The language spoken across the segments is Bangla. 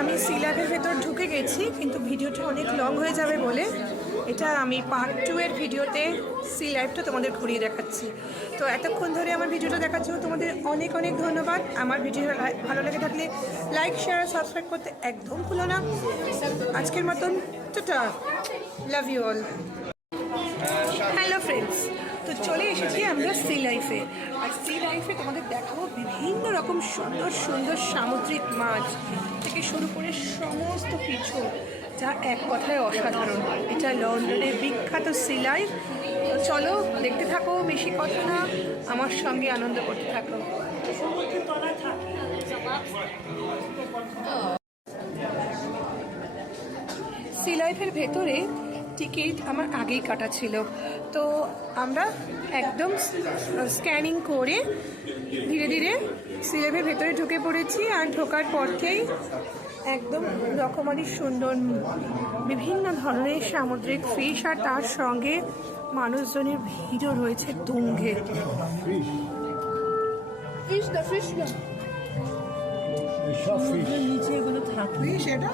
আমি সি লাইফের ভেতর ঢুকে গেছি, কিন্তু ভিডিওটা অনেক লং হয়ে যাবে বলে এটা আমি পার্ট 2 এর ভিডিওতে সি লাইফটা তোমাদের ঘুরিয়ে দেখাচ্ছি। তো এতক্ষণ ধরে আমার ভিডিওটা দেখার জন্য তোমাদের অনেক অনেক ধন্যবাদ। আমার ভিডিও ভালো লেগে থাকলে লাইক শেয়ার সাবস্ক্রাইব করতে একদম ভুলো না। আজকের মতন tata, love you all. Hello friends, তো চলে এসেছি আমরা সি লাইফে। আর সি লাইফে তোমাদের দেখাবো বিভিন্ন রকম সুন্দর সুন্দর সামুদ্রিক মাছ থেকে শুরু করে সমস্ত কিছু, যা এক কথায় অসাধারণ। এটা লন্ডনের বিখ্যাত সি লাইফ। তো চলো দেখতে থাকো, বেশি কথা না, আমার সঙ্গে আনন্দ করতে থাকো। সি লাইফের ভেতরে টিকিট আমার আগেই কাটা ছিল, তো আমরা একদম স্ক্যানিং করে ধীরে ধীরে সি লাইফের ভেতরে ঢুকে পড়েছি। আর ঢোকার পথেই একদম রকমারি সুন্দর বিভিন্ন ধরনের সামুদ্রিক ফিশ, আর তার সঙ্গে মানুষজনের ভিড়ও রয়েছে তুঙ্গে। নিচে এগুলো থাকবে সেটা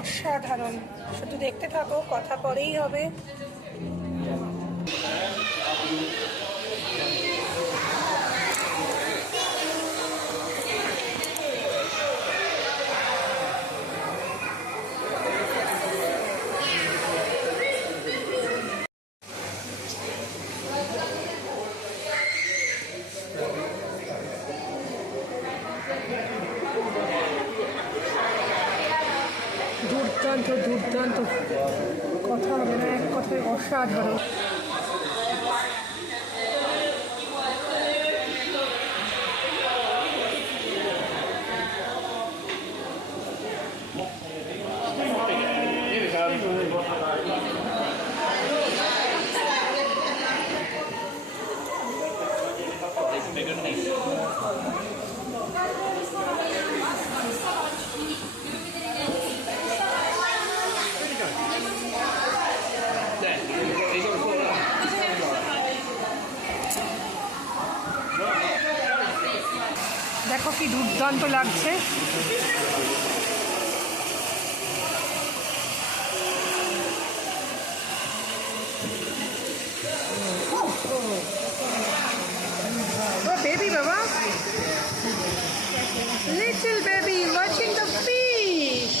অসাধারণ। শুধু দেখতে থাকো, কথা পরেই হবে। দুর্দান্ত দুর্দান্ত, কথা হবে না, এক কথায় অসাধারণ। দেখো কি দুর্দান্ত লাগছে। Baby, Baba. Little baby watching the fish.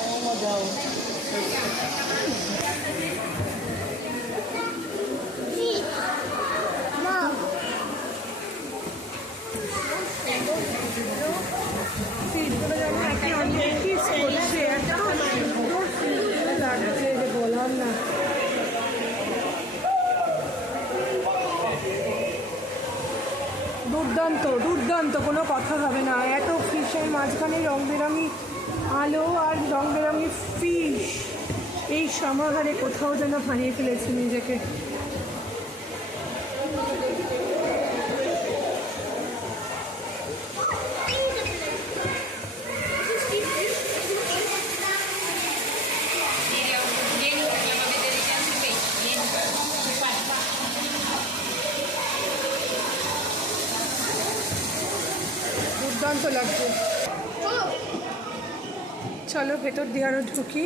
Oh my God. Mom. ফিশগুলো যেমন একে অনেক কিস করছে, এত সুন্দর লাগছে যে বললাম না। দুর্দান্ত দুর্দান্ত, কোনো কথা হবে না। এত ফিশের মাঝখানে রং বেরঙি আলো আর রং বেরঙি ফিশ, এই সমাহারে কোথাও যেন হারিয়ে ফেলেছি নিজেকে। দুর্দান্ত লাগছে। চলো ভেতর দিয়ে আরো ঢুকি।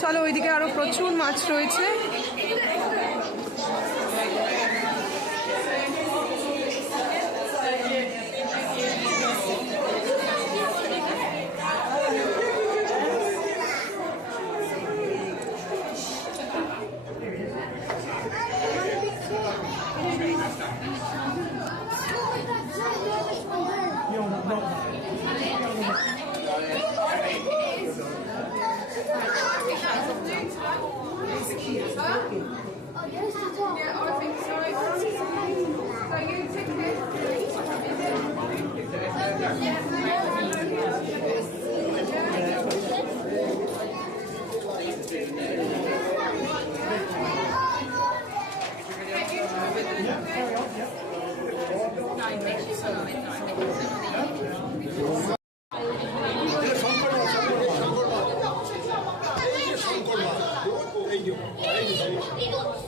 চলো, ওইদিকে আরো প্রচুর মাছ রয়েছে।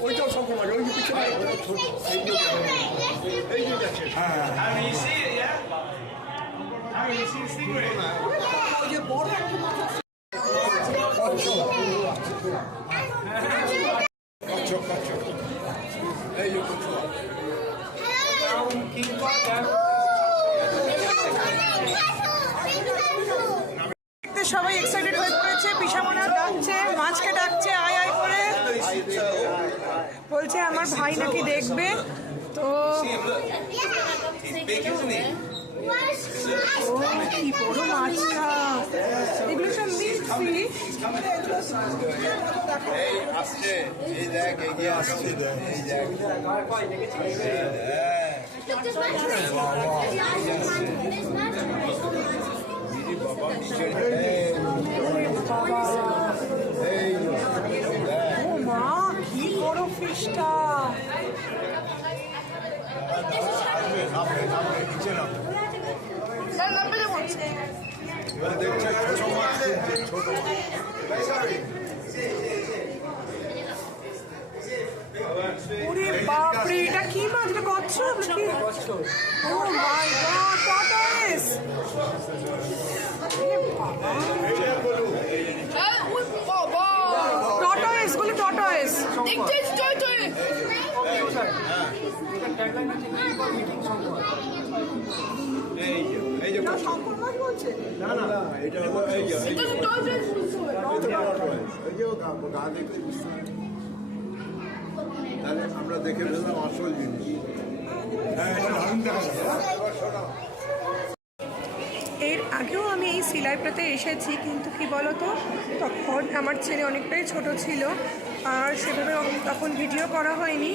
ওইটাও সম্পূর্ণ ওই যে পিছনে ওই যে বড় এই যে সবাই এক্সাইটেড হয়ে পড়েছে। পিসামনা ডাকছে, মাছকে ডাকছে আয় আয় করে, বলছে আমার ভাই নাকি দেখবে। তো কি বড় মাছটা, এগুলো সব মা কি বড় ফিশটা। ওরে বাপরে, এটা কি মাছ? এটা কচ্ছপ নাকি? ও মাই গড, টর্টয়েস। টর্টয়েস গুলো, টর্টয়েস। আমরা দেখে ফেললাম আসল জিনিস। এর আগেও আমি এই সি লাইফটাতে এসেছি, কিন্তু কি বলতো, তখন আমার ছেলে অনেকটাই ছোট ছিল আর সেভাবে তখন ভিডিও করা হয়নি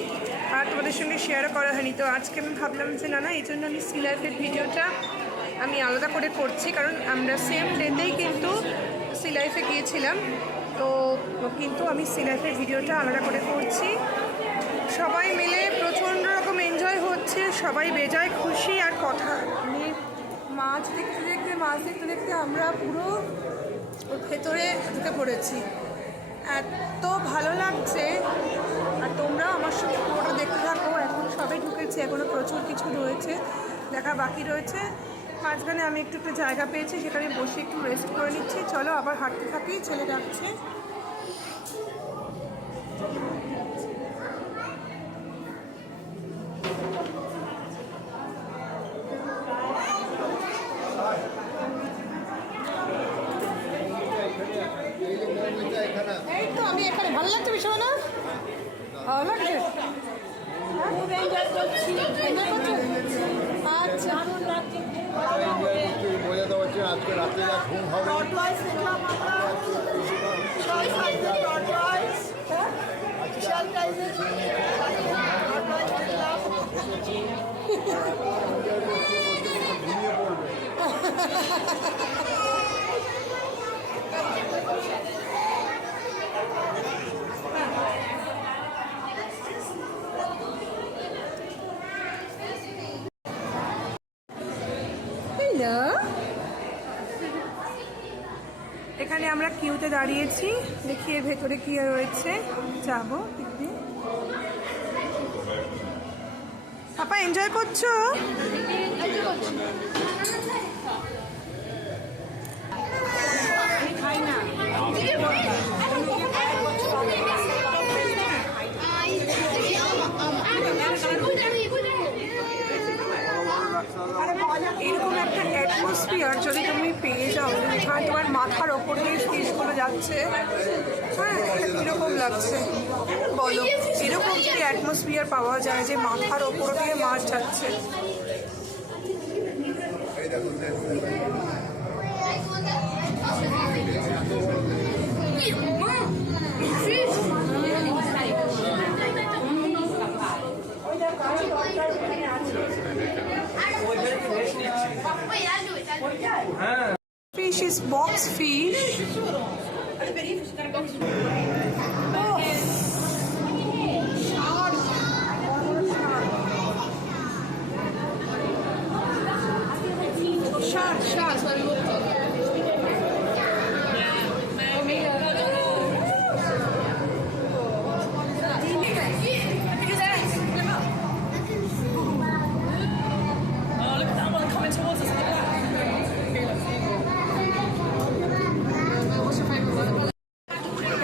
আর তোমাদের সঙ্গে শেয়ারও করা হয়নি। তো আজকে আমি ভাবলাম যে না, এই জন্য আমি সি লাইফের ভিডিওটা আমি আলাদা করে করছি, কারণ আমরা সেম ডেতেই কিন্তু সি লাইফে গিয়েছিলাম। তো কিন্তু আমি সি লাইফের ভিডিওটা আলাদা করে করছি। সবাই মিলে প্রচণ্ড রকম এনজয় হচ্ছে, সবাই বেজায় খুশি। আর কথা মানে মাছ দেখতে দেখতে আমরা পুরো ভেতরে ঢুকে পড়েছি, এত ভালো লাগছে। আর তোমরা আমার সঙ্গে পুরোটা দেখতে থাকো। এখন সবাই ঢুকেছে, এখনও প্রচুর কিছু রয়েছে দেখা বাকি রয়েছে। মাঝখানে আমি একটু জায়গা পেয়েছি, সেখানে বসে একটু রেস্ট করে নিচ্ছি। চলো আবার হাঁটতে থাকি, ছেলে ডাকছে। এই তো আমি এখানে, ভালো লাগছে বিষয় না? ভালো লাগছে, খুব এনজয় করছি। আচ্ছা, বোঝাতে পারছি আজকে রাতে ঘুম হবে। ঘুমিয়ে পড়বে। এখানে আমরা কিউতে দাঁড়িয়েছি, দেখি এর ভেতরে কি রয়েছে, যাবো। পাপা এনজয় করছো? এরকম একটা অ্যাটমসফিয়ার যদি তুমি পেয়ে যাও, যেখানে তোমার মাথার ওপর দিয়ে ফিশগুলো যাচ্ছে, হ্যাঁ, কীরকম লাগছে বলো? এরকম যদি অ্যাটমসফিয়ার পাওয়া যায় যে মাথার ওপর দিয়ে মাছ যাচ্ছে। fish.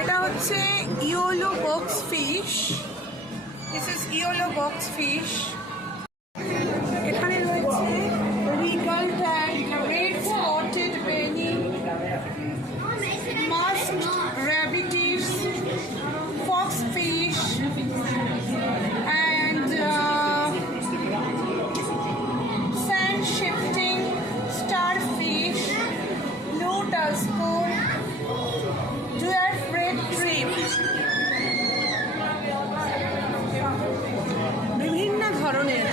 এটা হচ্ছে yellow box fish. This is yellow box fish. এখানে রয়েছে regal tang, red spotted blenny, masked rabbitfish, fox fish and sand shifting starfish, lotus spoon, dwarf shrimp, বিভিন্ন ধরনের।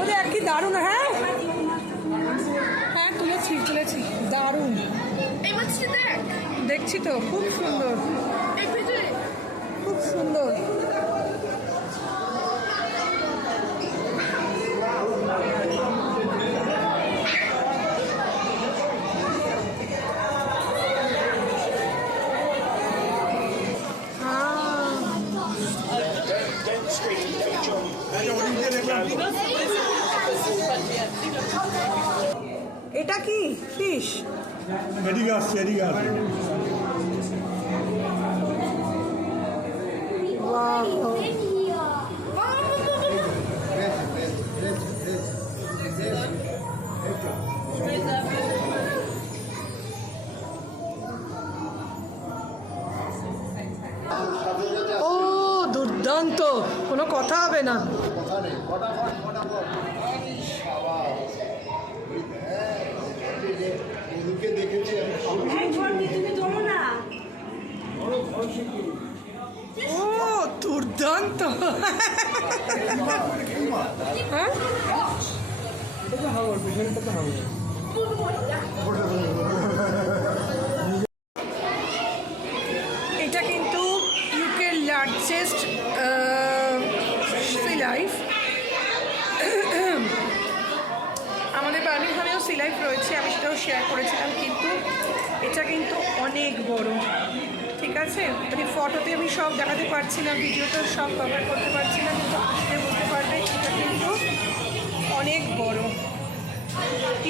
ওদের আর কি দারুণ। হ্যাঁ হ্যাঁ, তুলেছি দারুণ। দেখছি তো, খুব সুন্দর, খুব সুন্দর। এটা কি ফিশ? এদিকে আসছে, এদিকে আসছে। ও দুর্দান্ত, কোনো কথা হবে না। কথা নেই, ফটাফট। ওদেরকে দেখেছি ও দুর্দান্ত। হ্যাঁ এটা কিন্তু ইউকের লার্জেস্ট সি লাইফ। আমাদের বার্মিংহামেও সি লাইফ রয়েছে, আমি সেটাও শেয়ার করেছিলাম, কিন্তু এটা কিন্তু অনেক বড়। ঠিক আছে, মানে ফটোতে আমি সব দেখাতে পারছি না, ভিডিওতে সব কভার করতে পারছি না, কিন্তু আসলে বুঝতে পারবে এটা কিন্তু অনেক বড়।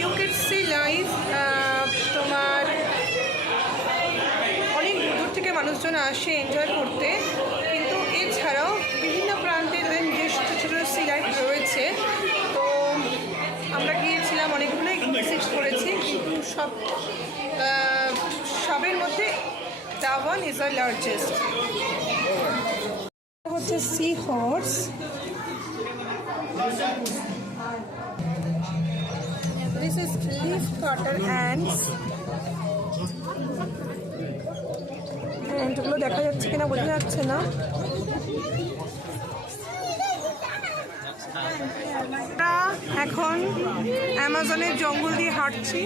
ইউকের সি লাইফ তোমার অনেক দূর থেকে মানুষজন আসে এনজয় করতে, কিন্তু এছাড়াও বিভিন্ন প্রান্তে তাদের নিজস্ব ছোটো ছোটো সি লাইফ রয়েছে। তো আমরা গিয়েছিলাম, অনেকগুলোই ভিজিট করেছি, কিন্তু সবের মধ্যে দাওয়ান ইজ দ্য লার্জেস্ট। হচ্ছে sea horse. This is leaf cutter ants. অ্যান্ডগুলো দেখা যাচ্ছে কিনা বোঝা যাচ্ছে না। আমরা এখন অ্যামাজনের জঙ্গল দিয়ে হাঁটছি।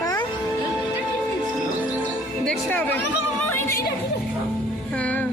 হ্যাঁ, দেখতে হবে। হ্যাঁ,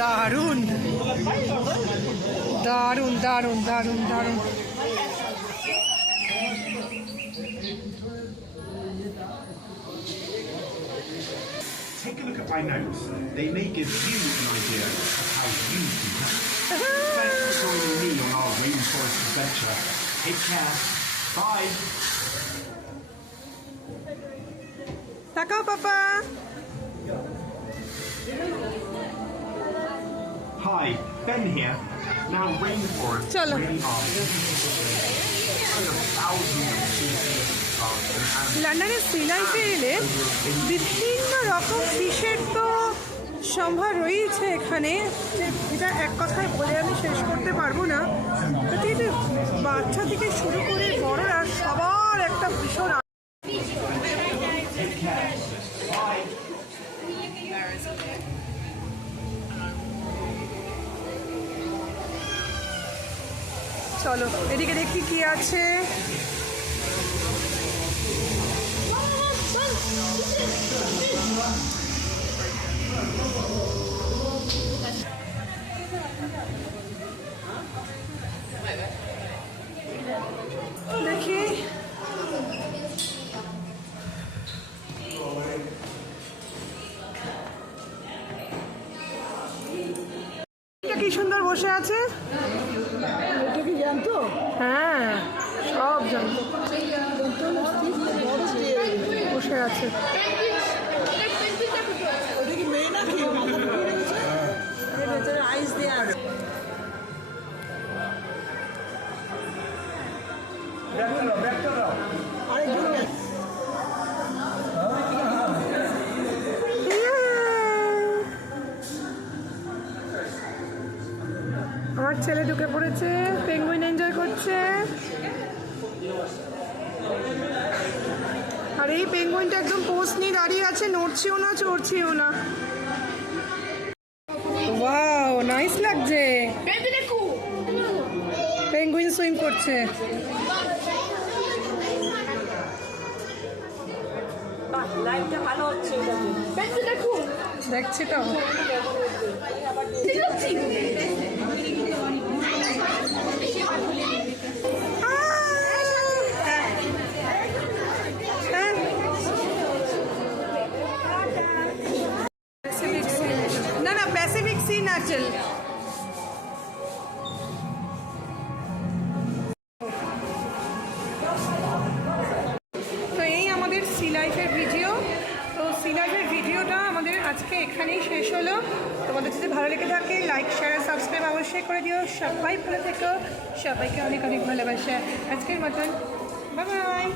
দারুণ দারুণ দারুণ দারুণ দারুণ। Take a look at my notes. They may give you an idea of how you can help. Thanks for joining me on our rainforest adventure. Take care. Bye. তাকাও পাপা। Hi, Ben here. Now rainforests Chalo. really are thousands of species of animals. লন্ডনের সি লাইফে এলে বিভিন্ন রকম ফিশের তো সম্ভার রয়েছে এখানে, যেটা এক কথায় বলে আমি শেষ করতে পারবো না। কিন্তু বাচ্চা থেকে শুরু করে বড়রা সবার একটা ভীষণ চলো এদিকে দেখি কি আছে। দেখি কি সুন্দর বসে আছে। এটা কি জানতো? হ্যাঁ সব জানতো, বসে আছে। ওটা কি মেয়ে নাকি? মাথা ঢুকিয়ে রেখেছে? এর ভেতরে আইস দেওয়া আছে। আরেকজন ব্যাগ। আমার ছেলে ঢুকে পড়েছে, পেঙ্গুইন এনজয় করছে। আর এই পেঙ্গুইনটা একদম পোজ নিয়ে দাঁড়িয়ে আছে, নড়ছেও না চড়ছেও না। ওয়াও নাইস লাগছে। পেঙ্গুইন সুইম করছে। লাইফটা ভালো হচ্ছে দেখছি তো। না না প্যাসিফিক সি নাচল। তো এই আমাদের সি লাইফের ভিডিও। তো সি লাইফের ভিডিওটা আমাদের আজকে এখানেই শেষ হলো। তোমাদের যদি ভালো লেগে থাকে লাইক শেয়ার আর সাবস্ক্রাইব অবশ্যই করে দিও। সবাই ভালো থেকো, সবাইকে অনেক অনেক ভালোবাসা। আজকের মতন বাই বাই।